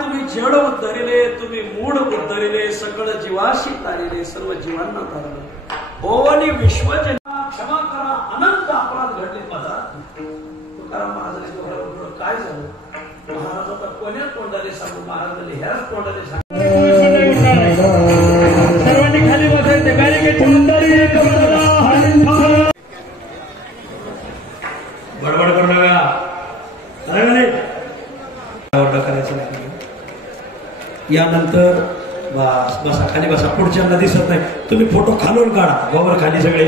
तुम्ही जड उद्धरिले, तुम्ही मूळ उद्धरिले, सकळ जीवाशी तारिले, सर्व जीवांना तारले. ओवनी विश्वजना क्षमा करा, अनंत अपराध घडले माझा. तुकाराम महाराजांनी काय झालं? महाराजाचा कोण्या तोंडाने सांगू, महाराजांनी ह्याच तोंडाने सांगू. सर्वांनी खाली बसायचे. बडबड करू नका, करायचं नाही. यानंतर बस बसा, खाली बसा. पुढच्यांना दिसत नाही, तुम्ही फोटो खालून काढा, गोवर खाली सगळे.